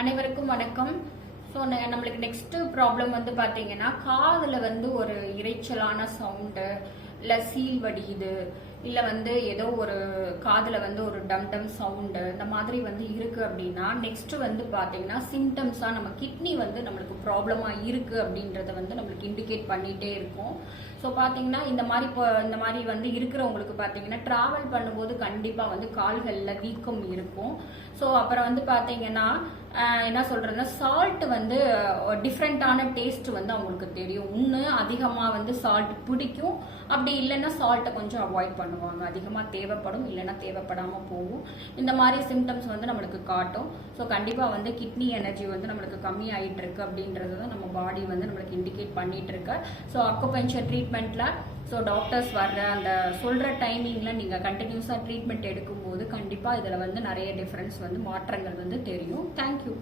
அனைவருக்கும் வணக்கம். ஸோ நம்மளுக்கு நெக்ஸ்ட் ப்ராப்ளம் வந்து பார்த்தீங்கன்னா காதில் வந்து ஒரு இரைச்சலான சவுண்டு இல்லை சீல் வடியுது இல்லை வந்து ஏதோ ஒரு காதில் வந்து ஒரு டம் டம் சவுண்டு இந்த மாதிரி வந்து இருக்கு அப்படின்னா நெக்ஸ்ட் வந்து பார்த்தீங்கன்னா சிம்டம்ஸாக நம்ம கிட்னி வந்து நம்மளுக்கு ப்ராப்ளமாக இருக்குது அப்படின்றத வந்து நம்மளுக்கு இண்டிகேட் பண்ணிகிட்டே இருக்கும். ஸோ பார்த்தீங்கன்னா இந்த மாதிரி இப்போ இந்த மாதிரி வந்து இருக்கிறவங்களுக்கு பார்த்தீங்கன்னா ட்ராவல் பண்ணும்போது கண்டிப்பாக வந்து கால்களில் வீக்கம் இருக்கும். ஸோ அப்புறம் வந்து பார்த்தீங்கன்னா என்ன சொல்றேன்னா சால்ட் வந்து டிஃப்ரெண்ட்டான டேஸ்ட் வந்து அவங்களுக்கு தெரியும். ஒன்று அதிகமாக வந்து சால்ட் பிடிக்கும். அப்படி இல்லைன்னா சால்ட்டை கொஞ்சம் அவாய்ட் பண்ணுவாங்க. அதிகமாக தேவைப்படும் இல்லைன்னா தேவைப்படாமல் போகும். இந்த மாதிரி சிம்டம்ஸ் வந்து நம்மளுக்கு காட்டும். ஸோ கண்டிப்பாக வந்து கிட்னி எனர்ஜி வந்து நம்மளுக்கு கம்மி ஆகிட்டு இருக்கு அப்படின்றது தான் நம்ம பாடி வந்து நம்மளுக்கு இண்டிகேட் பண்ணிட்டு இருக்கு ஸோ அக்குபென்ச்சர் ட்ரீட்மெண்ட்டில் ஸோ டாக்டர்ஸ் வர்ற அந்த சொல்கிற டைமிங்கில் நீங்கள் கண்டினியூஸாக ட்ரீட்மெண்ட் எடுக்கும்போது கண்டிப்பாக இதில் வந்து நிறைய டிஃப்ரென்ஸ் வந்து மாற்றங்கள் வந்து தெரியும். தேங்க்யூ